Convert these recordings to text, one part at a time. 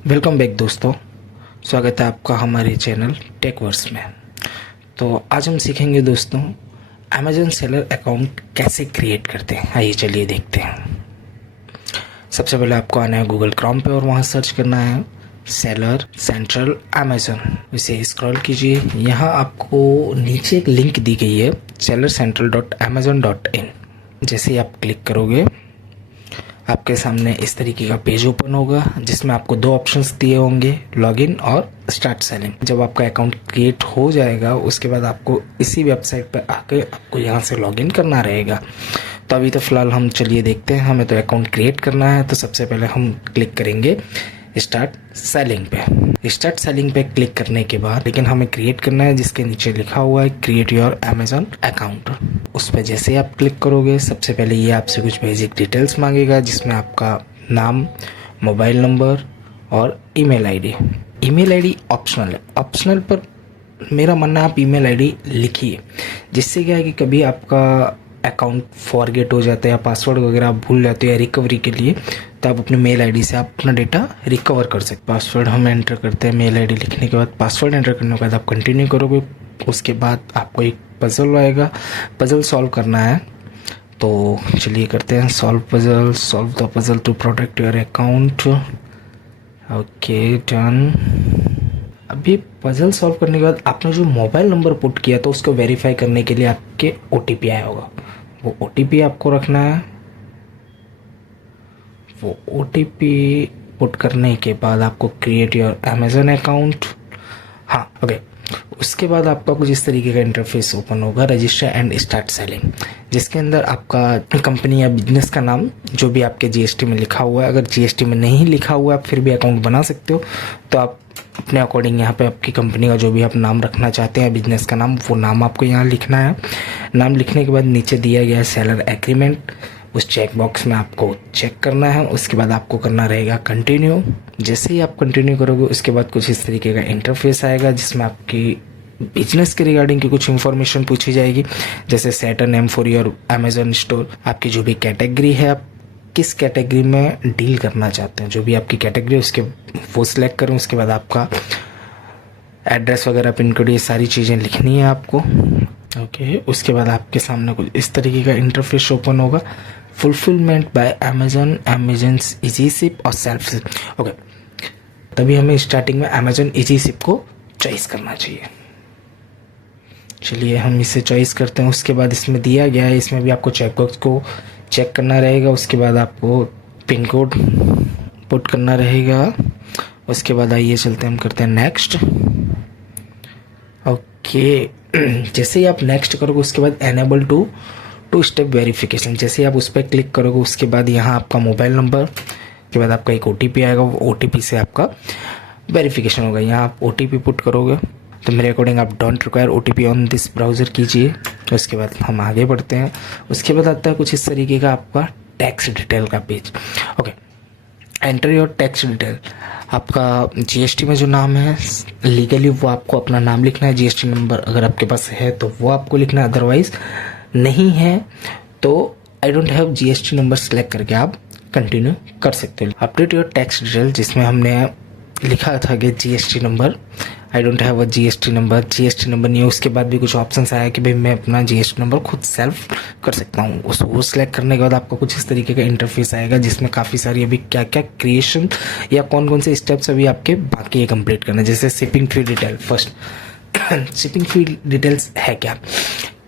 Welcome back दोस्तों। स्वागत है आपका हमारे चैनल टेकवर्स में। तो आज हम सीखेंगे दोस्तों अमेजन सेलर अकाउंट कैसे क्रिएट करते हैं। आइए चलिए देखते हैं। सबसे पहले आपको आना है गूगल क्रोम पे और वहाँ सर्च करना है सेलर सेंट्रल अमेजन। इसे स्क्रॉल कीजिए, यहाँ आपको नीचे एक लिंक दी गई है sellercentral.amazon.in। जैसे ही आप क्लिक करोगे आपके सामने इस तरीके का पेज ओपन होगा जिसमें आपको दो ऑप्शंस दिए होंगे, लॉगिन और स्टार्ट सेलिंग। जब आपका अकाउंट क्रिएट हो जाएगा उसके बाद आपको इसी वेबसाइट पर आके आपको यहाँ से लॉगिन करना रहेगा। तो अभी तो फिलहाल हम चलिए देखते हैं, हमें तो अकाउंट क्रिएट करना है। तो सबसे पहले हम क्लिक करेंगे स्टार्ट सेलिंग पे। स्टार्ट सेलिंग पे क्लिक करने के बाद लेकिन हमें क्रिएट करना है जिसके नीचे लिखा हुआ है क्रिएट योर अमेजन अकाउंट। उस पर जैसे आप क्लिक करोगे सबसे पहले ये आपसे कुछ बेसिक डिटेल्स मांगेगा जिसमें आपका नाम, मोबाइल नंबर और email ID. Email ID optional है, ऑप्शनल पर मेरा मानना है आप ईमेल आईडी लिखिए, जिससे क्या है कि कभी आपका अकाउंट फॉरगेट हो जाता है या पासवर्ड वगैरह आप भूल जाते हो या रिकवरी के लिए, तो आप अपने मेल आईडी से आप अपना डेटा रिकवर कर सकते। पासवर्ड हम एंटर करते हैं। मेल आईडी लिखने के बाद पासवर्ड एंटर करने के बाद आप कंटिन्यू करोगे। उसके बाद आपको एक पजल आएगा, पजल सॉल्व करना है। तो चलिए करते हैं solve puzzle. Solve the puzzle to protect your account. Okay done. अभी पजल सॉल्व करने के बाद आपने जो मोबाइल नंबर पुट किया तो उसको वेरीफाई करने के लिए आपके ओटीपी आया होगा, वो ओटीपी आपको रखना है। वो ओटीपी पुट करने के बाद आपको क्रिएट योर अमेजन अकाउंट। हाँ ओके। उसके बाद आपका कुछ इस तरीके का इंटरफेस ओपन होगा, रजिस्टर एंड स्टार्ट सेलिंग, जिसके अंदर आपका कंपनी या बिजनेस का नाम जो भी आपके जीएसटी में लिखा हुआ है, अगर जीएसटी में नहीं लिखा हुआ है आप फिर भी अकाउंट बना सकते हो। तो आप अपने अकॉर्डिंग यहाँ पे आपकी कंपनी का जो भी आप नाम रखना चाहते हैं, बिजनेस का नाम, वो नाम आपको यहाँ लिखना है। नाम लिखने के बाद नीचे दिया गया है सेलर एग्रीमेंट, उस चेक बॉक्स में आपको चेक करना है। उसके बाद आपको करना रहेगा कंटिन्यू। जैसे ही आप कंटिन्यू करोगे उसके बाद कुछ इस तरीके का इंटरफेस आएगा जिसमें आपकी बिजनेस के रिगार्डिंग की कुछ इन्फॉर्मेशन पूछी जाएगी, जैसे set a name for your Amazon store. आपकी जो भी कैटेगरी है, आप किस कैटेगरी में डील करना चाहते हैं, जो भी आपकी कैटेगरी है उसके वो सिलेक्ट करें। उसके बाद आपका एड्रेस वगैरह, पिन कोड, ये सारी चीज़ें लिखनी है आपको। ओके। उसके बाद आपके सामने कुछ इस तरीके का इंटरफेस ओपन होगा, fulfilment bye Amazon, Amazon easy ship और सेल्फ शिप। ओके, तभी हमें स्टार्टिंग में अमेजन इजी शिप को चॉइस करना चाहिए। चलिए हम इसे चॉइस करते हैं। उसके बाद इसमें दिया गया है, इसमें भी आपको चेकबॉक्स को चेक करना रहेगा। उसके बाद आपको पिन कोड पुट करना रहेगा। उसके बाद आइए चलते हैं, हम करते हैं नेक्स्ट। ओके। जैसे ही आप नेक्स्ट करोगे उसके बाद एनेबल टू स्टेप वेरिफिकेशन, जैसे ही आप उस पर क्लिक करोगे उसके बाद यहाँ आपका मोबाइल नंबर के बाद आपका एक ओटीपी आएगा, वो ओटीपी से आपका वेरिफिकेशन होगा। यहाँ आप ओटीपी पुट करोगे तो मेरे अकॉर्डिंग आप don't require OTP on this browser कीजिए। उसके बाद हम आगे बढ़ते हैं। उसके बाद आता है कुछ इस तरीके का आपका टैक्स डिटेल का page. Okay, enter your tax detail. आपका जीएसटी में जो नाम है लीगली वो आपको अपना नाम लिखना है। जीएसटी नंबर अगर आपके पास है तो वो आपको लिखना है, अदरवाइज नहीं है तो I don't have GST number select करके आप कंटिन्यू कर सकते हो। अपडेट योर टैक्स डिटेल, जिसमें हमने लिखा था कि GST number, I don't have a GST number, GST number नहीं है। उसके बाद भी कुछ ऑप्शंस आया कि भाई मैं अपना जीएसटी नंबर खुद सेल्फ कर सकता हूँ। वो सिलेक्ट करने के बाद आपको कुछ इस तरीके का इंटरफेस आएगा जिसमें काफ़ी सारी अभी क्या क्या क्रिएशन या कौन कौन से स्टेप्स अभी आपके बाकी है कंप्लीट करना। जैसे shipping fee detail. First shipping fee details है क्या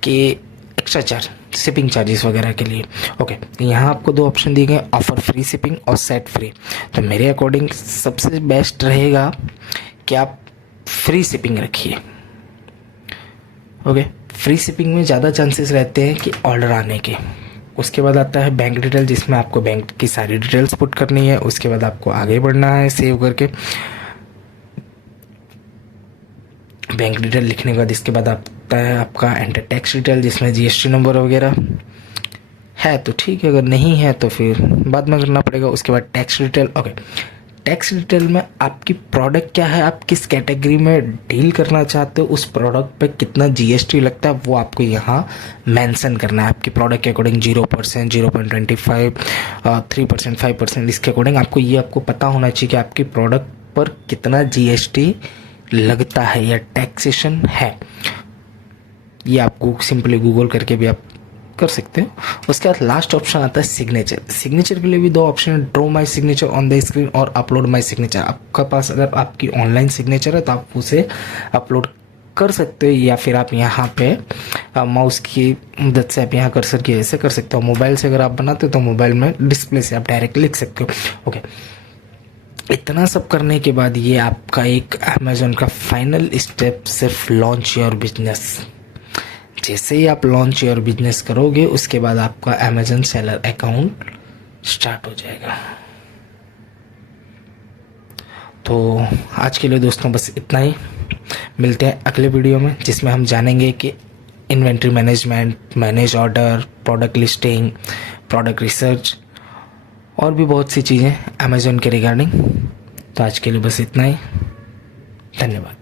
कि एक्स्ट्रा चार्ज, शिपिंग चार्जेस वगैरह के लिए। ओके, यहाँ आपको दो ऑप्शन दिए गए, ऑफर फ्री शिपिंग और सेट फ्री। तो मेरे अकॉर्डिंग सबसे बेस्ट रहेगा कि आप फ्री शिपिंग रखिए। ओके, फ्री शिपिंग में ज़्यादा चांसेस रहते हैं कि ऑर्डर आने के। उसके बाद आता है बैंक डिटेल, जिसमें आपको बैंक की सारी डिटेल्स पुट करनी है। उसके बाद आपको आगे बढ़ना है सेव करके। बैंक डिटेल लिखने के बाद इसके बाद आता है आपका एंटर टैक्स डिटेल, जिसमें जीएसटी नंबर वगैरह है तो ठीक है, अगर नहीं है तो फिर बाद में करना पड़ेगा। उसके बाद tax detail. Okay, tax detail में आपकी प्रोडक्ट क्या है, आप किस कैटेगरी में डील करना चाहते हो, उस प्रोडक्ट पे कितना जीएसटी लगता है वो आपको यहाँ मेंशन करना है। आपकी प्रोडक्ट के अकॉर्डिंग 0%, 0.25, 3%, 5%, इसके अकॉर्डिंग आपको पता होना चाहिए कि आपकी प्रोडक्ट पर कितना जीएसटी लगता है या टैक्सेशन है, ये आपको सिंपली गूगल करके भी आप कर सकते हो। उसके बाद लास्ट ऑप्शन आता है सिग्नेचर। सिग्नेचर के लिए भी दो ऑप्शन है, draw my signature on the screen और अपलोड माई सिग्नेचर। आपका पास अगर आपकी ऑनलाइन सिग्नेचर है तो आप उसे अपलोड कर सकते हो, या फिर आप यहाँ पे माउस की मदद से आप यहाँ कर्सर की ऐसे कर सकते हो। मोबाइल से अगर आप बनाते हो तो मोबाइल में डिस्प्ले से आप डायरेक्ट लिख सकते हो। ओके, इतना सब करने के बाद ये आपका एक अमेजोन का फाइनल स्टेप सिर्फ लॉन्च योर बिजनेस। जैसे ही आप लॉन्च योर बिजनेस करोगे उसके बाद आपका अमेजन सेलर अकाउंट स्टार्ट हो जाएगा। तो आज के लिए दोस्तों बस इतना ही। मिलते हैं अगले वीडियो में, जिसमें हम जानेंगे कि inventory management, manage order, product listing, product research और भी बहुत सी चीज़ें अमेजोन के रिगार्डिंग। तो आज के लिए बस इतना ही। धन्यवाद।